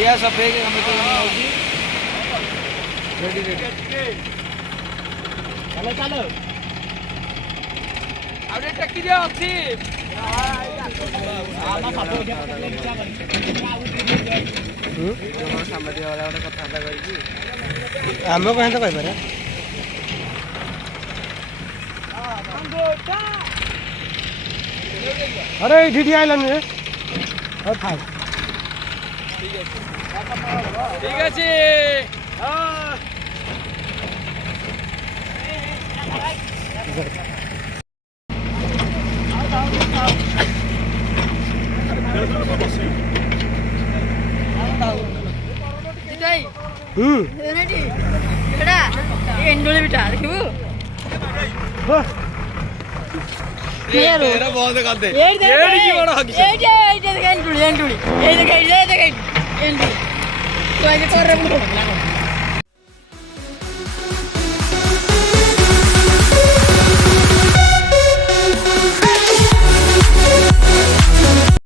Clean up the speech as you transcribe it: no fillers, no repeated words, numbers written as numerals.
बढ़िया सफेद हमें तो रेडी रेडी चलो चलो अरे टक्की दिया अच्छी आम कहें तो कह अरे ये आइलानी रे ঠিক আছে एंडोली बिटा देखिबू तेरा बहुत करते ये की बड़ा हक ये एंडोली एंडोली ये देख एंडोली तो आज कर रहा हूं